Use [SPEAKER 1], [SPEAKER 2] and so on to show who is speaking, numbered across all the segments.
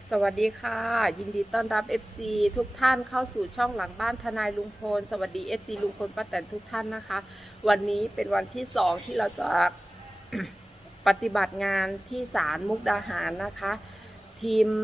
[SPEAKER 1] สวัสดีค่ะยินดีต้อนรับ FC ทุกท่านเข้าสู่ช่องหลังบ้านทนายลุงพลสวัสดี FC ลุงพลป้าแตนทุกท่านนะคะวันนี้เป็นวันที่2ที่เราจะ ปฏิบัติงานที่ศาลมุกดาหารนะคะทีม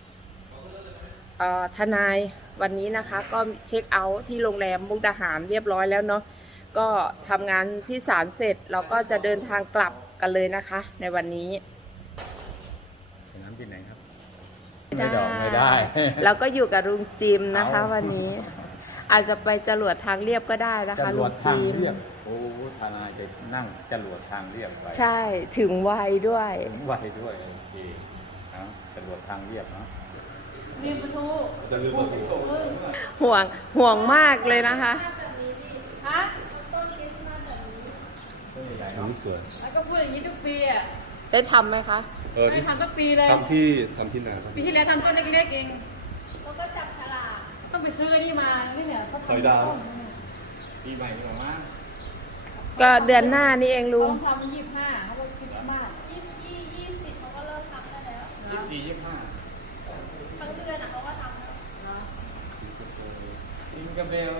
[SPEAKER 1] ทนายวันนี้นะคะก็เช็คเอาท์ที่โรงแรมมุกดาหารเรียบร้อยแล้วเนาะก็ทำงานที่ศาลเสร็จเราก็จะเดินทางกลับกันเลยนะคะในวันนี้
[SPEAKER 2] น้ำที่ไหนครับ
[SPEAKER 1] ไม่ได้เราก็อยู่กับลุงจิมนะคะวันนี้อาจจะไปจรวดทางเรียบก็ได้นะคะลุงจิม
[SPEAKER 2] โอ้ทนายจะนั่งจรวดทางเรียบไป
[SPEAKER 1] ใช่ถึงไวด้วย
[SPEAKER 2] ไวด้วยโอเคนะจรวดทางเรียบเนาะ
[SPEAKER 3] ลืมประตู
[SPEAKER 2] จะลืมประตู
[SPEAKER 1] ห่วงมากเลยนะคะ
[SPEAKER 3] ฮะ
[SPEAKER 2] ต้นใหญ่เนาะสวย
[SPEAKER 3] แล้วก็พูดอย่างนี้ทุกปีอ่ะ
[SPEAKER 1] ได้ทำไหมคะ
[SPEAKER 3] ไม่ทำทุกปีเลย
[SPEAKER 4] ทำที่นา
[SPEAKER 3] ปีที่แล้วทำต้นเล็กๆเองแล้วก็จับฉลากต้องไปซื้อนี่มาไม่เนี่ย
[SPEAKER 4] ซอยดาว
[SPEAKER 2] ปีใหม่นี่หรอมั้ง
[SPEAKER 1] ก็เดือนหน้านี่เองลุง
[SPEAKER 3] ต้องทำ25เขาบอกคิดมาก20เขาก็เริ่มทำได้แล้ว
[SPEAKER 2] 24 25
[SPEAKER 3] ทั้งเดือนเขาก็ทำแล้ว
[SPEAKER 2] อินกับเบล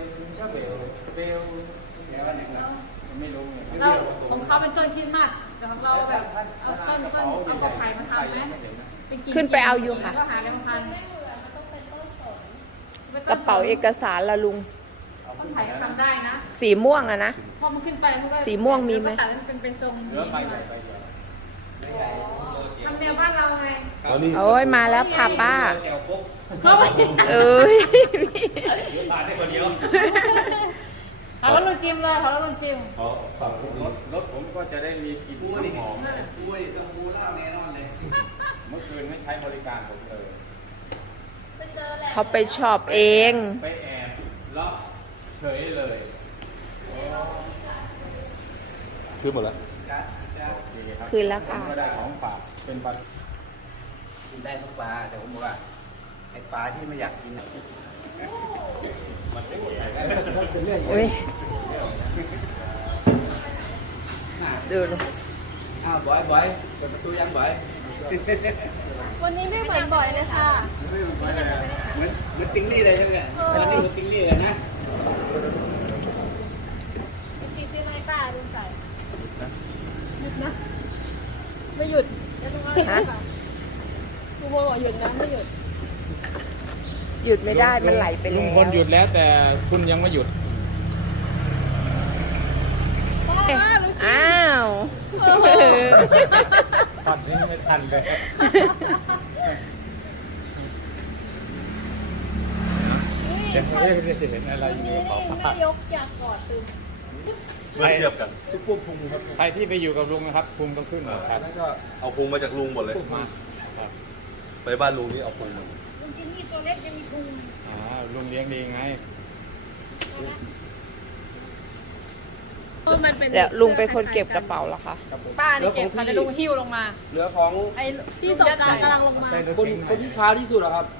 [SPEAKER 2] ไม่รู้
[SPEAKER 3] เราของเขาเป็นต้นคิดมากแต่ของเราแบบเอาต้นเอากอไผ่มาทำไหม
[SPEAKER 1] ขึ้นไปเอาอยู่ค่ะ
[SPEAKER 3] ก็หาอะไรมาพัน
[SPEAKER 1] กระเป๋าเอกสารละลุง
[SPEAKER 3] ต้นไผ่ก็ทำได้นะ
[SPEAKER 1] สีม่วงอะนะ
[SPEAKER 3] พอมันขึ้นไปมันก็
[SPEAKER 1] สีม่วงมีไหม
[SPEAKER 3] ตัดให้เป็นทรงนี้ทำแนวบ้านเราไง
[SPEAKER 1] โอ้ยมาแล้วค่ะป้าเอ้ย
[SPEAKER 3] เขาแล้วลุงจิมเลยเขาแล้วลุงจิม
[SPEAKER 2] รถผมก็จะได้มีกลิ่นหอมเมื่อคืนไม่ใช้บริการผมเลย
[SPEAKER 1] เขาไปชอบเอง
[SPEAKER 2] ไปแอบล็อกเฉยเลย
[SPEAKER 4] คือหมดแล้ว
[SPEAKER 1] คืนแล้วค่ะ
[SPEAKER 2] ก็ได้ของฝากเป็นปลา
[SPEAKER 5] กินได้ทุกปลาแต่ผมบอกว่าไอ้ปลาที่ไม่อยากกิน
[SPEAKER 2] มันจะแก่
[SPEAKER 1] อุ้ยดูลูก
[SPEAKER 5] อ้าวบ่อยเปิดประตูยังบ่อย
[SPEAKER 3] วันนี้ไม่เหมือนบ่อยเลยค่ะ
[SPEAKER 5] เหมือนติงลี่เลยใช่ไหมวันนี้เหมือนติงลี่เลยนะ
[SPEAKER 3] ตีซื้อไม้ป้าลุงใส่นะไม่หยุดคุณโบบอกหยุดนะไม่หยุด
[SPEAKER 1] หยุดไม่ได้มันไหลไปแล้ว
[SPEAKER 2] ลุงพลหยุดแล้วแต่คุณยังไม่หยุด
[SPEAKER 1] อ้าว
[SPEAKER 2] ปัดนี้ไม่ทันเลยเดี๋ยวไม่ได้เห็นอะไรอยู่ในกระเป๋าผ้าย
[SPEAKER 3] กอยากกอดตึง
[SPEAKER 4] เมื่อเทียบกันซุปเปอร์พุงครับ
[SPEAKER 2] ใครที่ไปอยู่กับลุงนะครับพุงต้องขึ้นครับ
[SPEAKER 4] แล้วก็เอาพุงมาจากลุงหมดเลย
[SPEAKER 2] มา
[SPEAKER 4] ไปบ้านลุงนี่เอาพุงมา
[SPEAKER 3] ลุงจิมมี่ตัวเล็กยังมีพุง
[SPEAKER 2] ลุงเลี้ยงดีไง
[SPEAKER 1] เดี๋ยวลุงเป็นคนเก็บกระเป๋าเหรอคะ
[SPEAKER 3] ป้านี่เก็บค่ะแล้วลุงหิ้วลงมา
[SPEAKER 5] เหลือของ
[SPEAKER 3] ไอ้ที่สงการกำลังลงมา
[SPEAKER 5] คนที่ช้าที่สุดอะครับ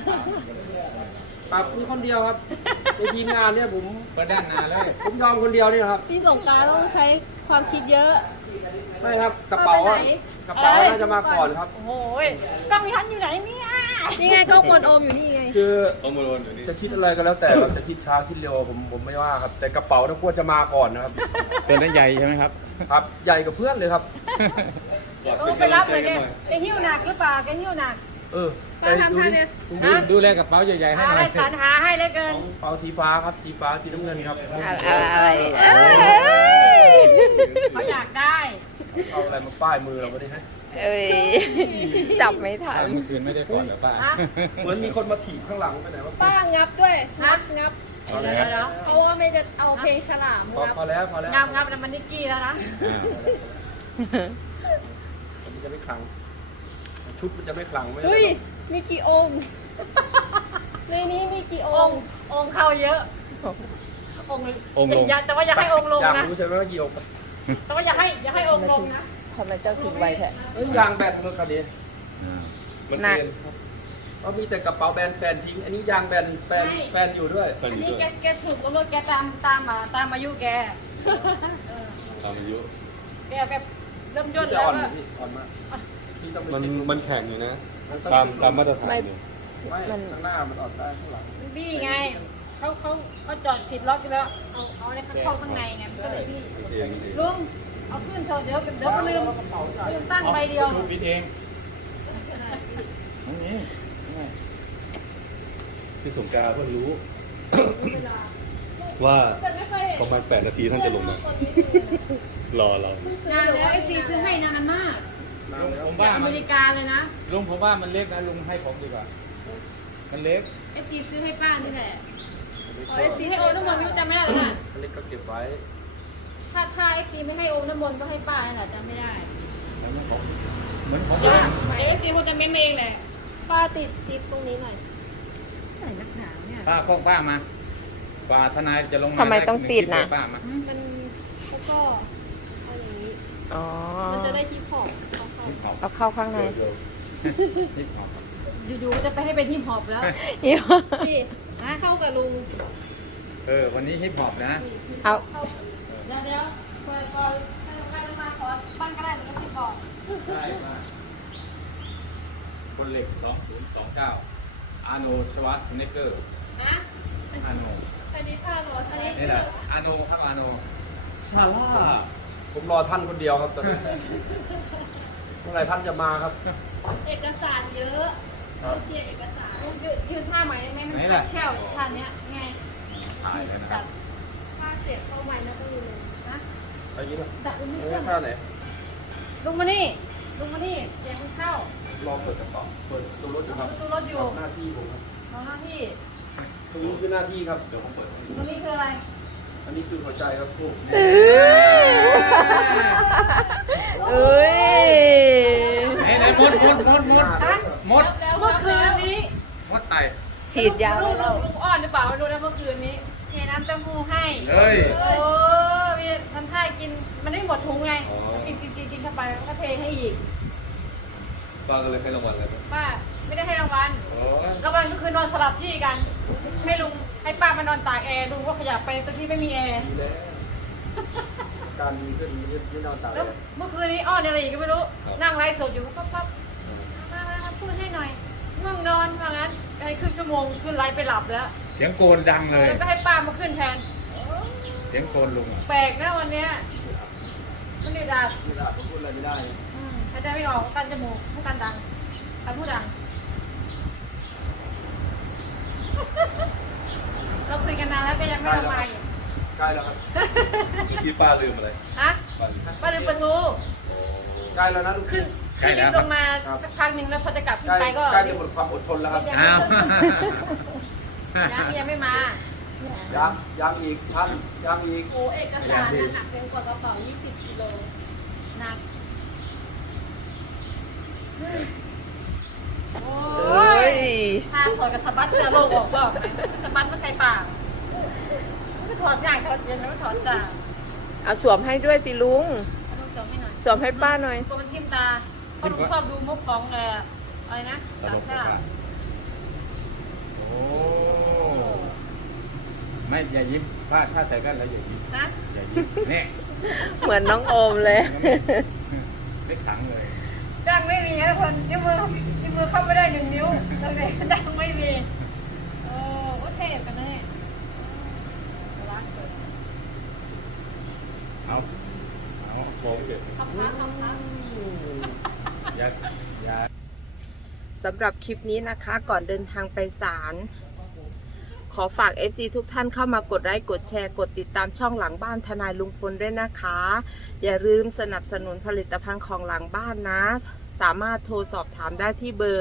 [SPEAKER 5] ครับมีคนเดียวครับในทีมงานเนี่ยผม
[SPEAKER 2] ก็ด้านนาเลย
[SPEAKER 5] ผมยอมคนเดียวนี่ครับ
[SPEAKER 3] ที่สงการต้องใช้ความคิดเยอะ
[SPEAKER 5] ไม่ครับกระเป๋าน่าจะมาก่อนครับ
[SPEAKER 3] โอ้โหกล้องยันอยู่ไหนเนี่ยนี่ไงกล้องมนโอมอยู่นี่ไง
[SPEAKER 5] คือจะคิดอะไรก็แล้วแต่เราจะคิดช้าคิดเร็วผมไม่ว่าครับแต่กระเป๋าต้องควรจะมาก่อนนะครับ
[SPEAKER 2] ตัวนั้นใหญ่ใช่ไหมครับ
[SPEAKER 5] ครับใหญ่กับเพื่อนเลยครับ
[SPEAKER 3] ไปรับเลยเนี่ยแกหิ้วหนักหรือเปล่าแกหิ้วหนักป้าทำท่าเนี่ย
[SPEAKER 2] ดูแลกระเป๋าใหญ่ๆให้หน่อย
[SPEAKER 3] สรรหาให้เลยเกิน
[SPEAKER 5] กระเป๋าสีฟ้าครับสีฟ้าสีน้ำเงินครับ
[SPEAKER 1] อะไร
[SPEAKER 3] เขาอยากได้
[SPEAKER 5] เอาอะไรมาป้ายมือเราไม่ได้ให้
[SPEAKER 1] จับไม่ทัน
[SPEAKER 2] เมื่อคืนไม่ได้ก่อนหรอป้า
[SPEAKER 5] เหมือนมีคนมาถีบข้างหลังไปไหนวะ
[SPEAKER 3] ป้างับด้วยงับเพราะว่าไม่จะเอาเพลงฉลาม
[SPEAKER 5] พอแล้ว
[SPEAKER 3] งับแล้วมันนิกกี้แล้วนะ
[SPEAKER 5] มันจะไม่คลังชุดมันจะไม่คลังไม่
[SPEAKER 3] เฮ้ยมีกี่องค์ในนี้มีกี่องค์เข้าเยอะองค์ลงแต่ว่าอย่าให้องค์ลงนะ
[SPEAKER 5] อยากรู้ใช่ไหมว่ากี่องค์
[SPEAKER 3] แต่ว่าอย่าให้องค์ลงนะ
[SPEAKER 1] ทำไมเจ้าถึงไวแท้
[SPEAKER 5] ยางแบนรถคันนี้มันเรียนก็มีแต่กระเป๋าแบนแฟนทิ้งอันนี้ยางแบนแฟนอยู่ด้วย
[SPEAKER 3] อันนี้แกถูกแล้วรถแกตามอายุแก
[SPEAKER 4] ตามอายุ
[SPEAKER 3] แกเริ่มย่นแล้ว
[SPEAKER 5] อ่อนมากพี่ต้องไป
[SPEAKER 4] มัน
[SPEAKER 5] เช็ค
[SPEAKER 4] มันแข็งอยู่นะ
[SPEAKER 5] มันต้อง
[SPEAKER 4] ตามมาตรฐาน
[SPEAKER 1] ไม่
[SPEAKER 4] เนี่ย
[SPEAKER 5] ไม่ข้างหน้ามันออกได้ข้างหลัง
[SPEAKER 3] บี้ไงเขาจอดผิดล็อกอยู่แล้วเอาอะไรเข้าข้างในไงมันก็เลยบี้
[SPEAKER 4] เองเอง
[SPEAKER 3] ลุงเอาขึ้นเถอะเดี๋ยวก็ลืมตั้งใบเดียว
[SPEAKER 2] ปิดเองอันนี้
[SPEAKER 4] พี่สงกรานต์เพิ่งรู้ ว่าประมาณ8 นาทีท่านจะลงมา รอเรา
[SPEAKER 3] นานแล้วไอซีซื้อให้นานมาก
[SPEAKER 2] ผม
[SPEAKER 3] จา
[SPEAKER 2] ว่าก
[SPEAKER 3] อ
[SPEAKER 2] มั
[SPEAKER 3] เม
[SPEAKER 2] น
[SPEAKER 3] ริกาเลยนะ
[SPEAKER 2] ลุงผมว่ามันเล็กนะลุงให้ผมดีกว่า มันเล็ก
[SPEAKER 3] ไอซีซื้อให้ป้านี่แหละไอซีให้โอน้ำมนต์พี่จำไม่ได้หรอนะ
[SPEAKER 5] อันนี้ก็เก็บไว้
[SPEAKER 3] ถ้าไอซีไม่ให้โอน้ำมนต์ก็ให้ป้านี่แหละจำไม่ได้
[SPEAKER 2] แล้วมันของเหมือนของ
[SPEAKER 3] เดี๋ยวไอซีคงจะเม้นเองแหละป้าติดตรงนี้หน่อยไหนนักหนาเนี่ย
[SPEAKER 2] ป้าข้องป้ามาป้าทนายจะลงมา
[SPEAKER 1] ทำไมต้องติดน่ะ
[SPEAKER 2] ป้ามา
[SPEAKER 3] มันแล้วก็เอาอย่างนี้
[SPEAKER 1] อ๋อ
[SPEAKER 3] มันจะได้ที่ขอบเข้า
[SPEAKER 2] ฮิปฮอป
[SPEAKER 1] เอาเข้าข้างใน
[SPEAKER 2] ฮิปฮอป
[SPEAKER 3] อยู่ๆก็จะไปให้เป็นที่หอบแล้ว
[SPEAKER 1] เดี๋ยว
[SPEAKER 3] พี่นะเข้ากับลุง
[SPEAKER 2] วันนี้ฮิปฮอปนะ
[SPEAKER 1] เอา
[SPEAKER 3] เดี๋ยวคอยใครจะมาขอปั้นก็ได้หรือก็ติดบอก
[SPEAKER 2] ใช่ป้าคนเหล็ก 2029 อาโนชวัสเนเกอร์
[SPEAKER 3] ฮะ
[SPEAKER 2] อาโน
[SPEAKER 3] อันนี้ท่าหรออันนี้
[SPEAKER 2] นี่แหละอาโนครับอาโนซาร่า
[SPEAKER 5] ผมรอท่านคนเดียวครับตอนนี้เมื่อไหร่ท่านจะมาครับ
[SPEAKER 3] เอกสารเยอะเทียเอกสารยืนท่าใหม่ได้ไหมมันแค่ท่าเนี้ยไง
[SPEAKER 2] ถ่ายเลยนะค
[SPEAKER 3] จั
[SPEAKER 2] รั
[SPEAKER 3] ด
[SPEAKER 2] บ
[SPEAKER 3] ท่าเสียบเข้าใหม่แล้วก็ยืนนะ
[SPEAKER 5] ไปยิ้มอ่ะ
[SPEAKER 3] ดักลุงนี่
[SPEAKER 5] เอ
[SPEAKER 3] เครื่
[SPEAKER 5] อ
[SPEAKER 3] อง
[SPEAKER 5] ท่าไหน
[SPEAKER 3] ลุงมานี่เสียงมันเข้าร
[SPEAKER 5] อเปิดกระเป๋าเปิดตัวรถอยู่ครับ
[SPEAKER 3] ประตูรถอยู่
[SPEAKER 5] หน้าที่ผมครับ
[SPEAKER 3] น้องหน้าที่
[SPEAKER 5] ตรงนี้คือหน้าที่ครับเดี๋ยวผมเปิด
[SPEAKER 3] ตรงนี้คืออะไร
[SPEAKER 5] อันนี้คือหัวใจครับพวก
[SPEAKER 1] เอ้ย
[SPEAKER 2] ไหนมด
[SPEAKER 3] เมื่อคืนนี้
[SPEAKER 2] มดไต
[SPEAKER 1] ฉีดยา
[SPEAKER 3] ลุ
[SPEAKER 1] ไว้
[SPEAKER 3] ง
[SPEAKER 1] แล้ว
[SPEAKER 3] อ้อนหรือเปล่าไม่รู้นะเมื่อคืนนี้เทน้ำเต้าหู้ให้
[SPEAKER 2] เฮ้ย
[SPEAKER 3] โอ้มีทำท่ากินมันไม่หมดถุงไงกินเข้าไปแล้วก็เทให้อีก
[SPEAKER 4] ป้าก็เลยให้รางวัลอะไรไหม
[SPEAKER 3] ป้าไม่ได้ให้รางวัล
[SPEAKER 2] โอ้ย
[SPEAKER 3] รางวัลก็คือนอนสลับที่กัน ให้ลุงให้ป้ามานอนตากแอร์ลุงก็ขยับไปตรงที่ไม่มีแอร์
[SPEAKER 5] ดีแล้วการดีขึ้นไม่นอนตาก
[SPEAKER 3] แล้วเมื่อคืนนี้อ้อนอะไรอีกก็ไม่รู้ นั่งไลฟ์สดอยู่ก็ปั๊บมาพูดให้หน่อยง่วงนอนว่างั้นให้ครึ่งชั่วโมงขึ้นไลฟ์ไปหลับแล้ว
[SPEAKER 2] เสียงโกนดังเลย
[SPEAKER 3] แล้วก็ให้ป้ามาขึ้นแทน
[SPEAKER 2] เสียงโกนลุงอะ
[SPEAKER 3] แปลกนะวันเนี้ยมันดีดัด
[SPEAKER 5] ไม่ได้ผมพูดอะไรไม่ได้
[SPEAKER 3] หายใจไม่ออกกันจมูกพูดกันดังใครพูดดัง เราคุยกันนานแล้วก็ยังไม่ทำไม
[SPEAKER 5] ใกล้แล้วครับ
[SPEAKER 4] เมื่อกี้ป้าลืมอะไร
[SPEAKER 3] ฮะป้าลืมประตู
[SPEAKER 5] ใกล้แล้วนะทุก
[SPEAKER 3] ขึ้นลิฟต์ลงมาสักพักหนึ่งแล้วพอจะกลับขึ้น
[SPEAKER 5] ใกล้
[SPEAKER 3] ไปก็
[SPEAKER 5] ใกล้จะหมดความอดทนแล้วครับ
[SPEAKER 2] อ้าว
[SPEAKER 3] ยังไม่มา
[SPEAKER 5] ยังอีกท่านยังอีก
[SPEAKER 3] โอ้เอกสารหนักเกินกว่ากระเป๋า20 กิโลหนักโอ้
[SPEAKER 1] เอ้
[SPEAKER 3] ย
[SPEAKER 1] ย
[SPEAKER 3] ถ้าถอดกับสะบัดเสื้อโลกออกก็สะบัดไม่ใช่ปากก็ถอดอย่างถอดเย็นแล้วก็ถอดจ่า
[SPEAKER 1] เอาสวมให้ด้วยสิลุง
[SPEAKER 3] ต้องเสริมให้หน่อย
[SPEAKER 1] สวมให้ป้าหน่อย
[SPEAKER 3] ตัวมันทิ่มตาเพราะลุงชอบดูมุกของอะไรนะ
[SPEAKER 2] ตล
[SPEAKER 3] ต่าง
[SPEAKER 2] ก
[SPEAKER 3] ชาติ
[SPEAKER 2] มากโอ้ไม่อย่ายิ้มป้าถ้าใส่แว่นแล้วอย่ายิ้ม
[SPEAKER 3] นะ
[SPEAKER 2] อย่ายิ้มนี่
[SPEAKER 1] เหมือนน้องโอมเลย
[SPEAKER 2] เล็กถังเลย
[SPEAKER 3] ดังไม่มีนะคนนิ้วมือเข้าไม่ได้1 นิ้วเลยดังไม่มีโอ้โหเท่กันนะเนี่ยรักเลย
[SPEAKER 2] เอาโกงเก็บ
[SPEAKER 3] ทำพัก
[SPEAKER 2] อย่า
[SPEAKER 1] สำหรับคลิปนี้นะคะก่อนเดินทางไปศาลขอฝาก FC ทุกท่านเข้ามากดไลค์กดแชร์กดติดตามช่องหลังบ้านทนายลุงพลด้วยนะคะ อย่าลืมสนับสนุนผลิตภัณฑ์ของหลังบ้านนะ สามารถโทรสอบถามได้ที่เบอร์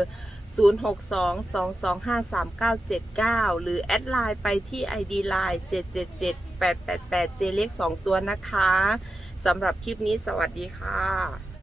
[SPEAKER 1] 0622253979 หรือแอดไลน์ไปที่ ID Line 777888 เจเล็ก2 ตัวนะคะสำหรับคลิปนี้สวัสดีค่ะ